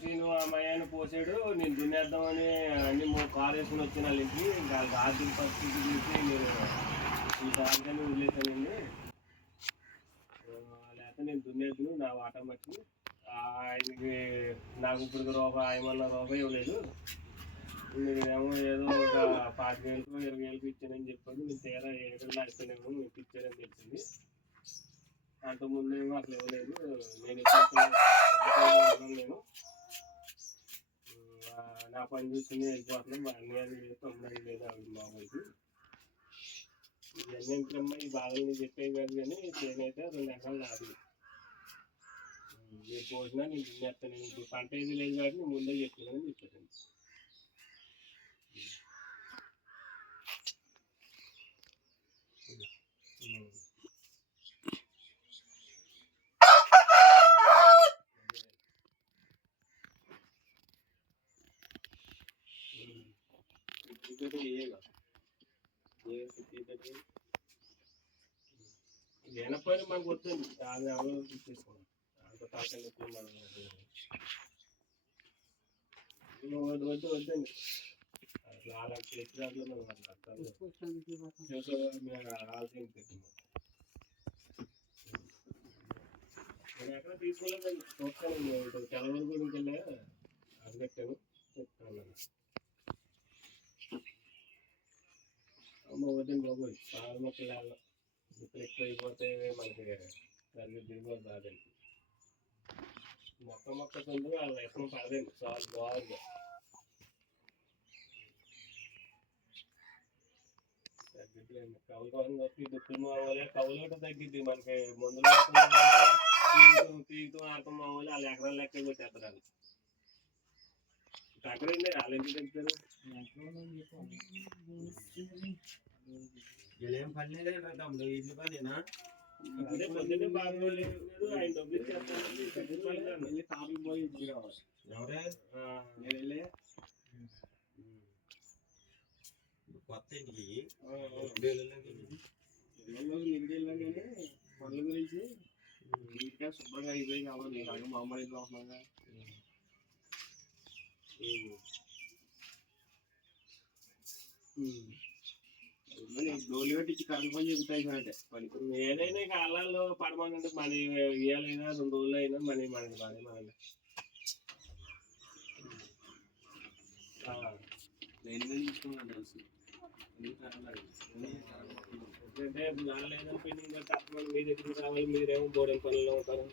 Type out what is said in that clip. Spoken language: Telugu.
సీను అమ్మాయిని పోసాడు. నేను దున్నేద్దామని అన్ని కారు వేసుకుని వచ్చిన వాళ్ళకి ఇంకా ఆర్థిక పరిస్థితి చూసి నేను ఈ దానికని వదిలేసానండి. లేకపోతే నేను దున్నేద్దును నా వాటా మట్టి ఆయనకి నాకు ఇప్పుడు రూపాయి ఇవ్వలేదు. మీరేమో ఏదో ఒక 5,000 20,000 ఇచ్చానని చెప్పాడు. నేను తీరా 7 అయిపోయినాము మీకు ఇచ్చానని చెప్పింది. అంతకుముందేమో అసలు ఇవ్వలేదు. నేను నేను నా పని చూసుకుని వెళ్ళిపోతున్నాం. మా అన్నయ్య 9 లేదు ఆవిడ మా వైపు. ఇవన్నీ ఇంకమ్మా ఈ బాధలు చెప్పేవి కాదు కానీ నేనైతే 2 ఎకరాలు నాది. ఏ పోసినా నేను తినేస్తాను. ఇప్పుడు పంట ఏది లేదు కాబట్టి నేను ముందే చెప్తున్నానని చెప్పాను. లేనపోయినా మనకు వద్దండి. అది ఎవరో తీసుకోండి. అంత తాకలు ఎక్కువ మనం వద్దండి. అట్లా అలాంటి ఎత్తుదాంట్లో మనం ఆలోచన పెట్టింది. నేను ఎక్కడ తీసుకోలేదండి. చూస్తాను తెలవని గురించి వెళ్ళా అది పెట్టాను చెప్తాను. అమ్మ వద్దండి బాబు పాల మొక్కలు ఇప్పుడు ఎక్కువ అయిపోతే మనకి దాన్ని దిగుబడి రాదండి. మొక్క కొంచెం వాళ్ళ ఎక్కడ పడదండి. చాలా బాగుంది. తగ్గిద్దండి. కవులు కోసం వచ్చి దుక్కులు అవ్వాలి. కవులు కూడా తగ్గిద్ది. మనకి మందులు తీగుతూ ఆడటం అవ్వాలి. వాళ్ళు ఎకరాలు లెక్క కొట్టేస్తారు. ఎక్కడండి వాళ్ళు ఎందుకు తగ్గుతారు? ఏం పని లేదు తమ్ముడు. ఇది పనేనా? అదే పొద్దున్నే బాగా లేదు. ఆయన డబ్బులు ఇచ్చేస్తాను. కాపులు పోయి ఇచ్చి రావాలి. ఎవరే నేను వెళ్ళే కొత్త ఇంటికి ఇంటికి వెళ్ళాం కానీ పనుల గురించి ఇంకా శుభ్రంగా అయిపోయి కావాలి. అలాగే మా అమ్మ ఇంట్లో వస్తున్నాగా డోలు పెట్టి కరెంట్ పని చెబుతాయి అంటే పని ఏదైనా కాలాల్లో పడమనంటే మనీ ఇవ్వాలైనా 2 రోజులు అయినా మనీ మనకి బాగా మనల్ని నేను తీసుకున్నాను తెలుసు. ఎందుకంటే నాలుగు పెండింగ్ తప్ప మీ దగ్గరికి రావాలి. మీరేమో బోర్డింగ్ పనుల్లో ఉంటారు.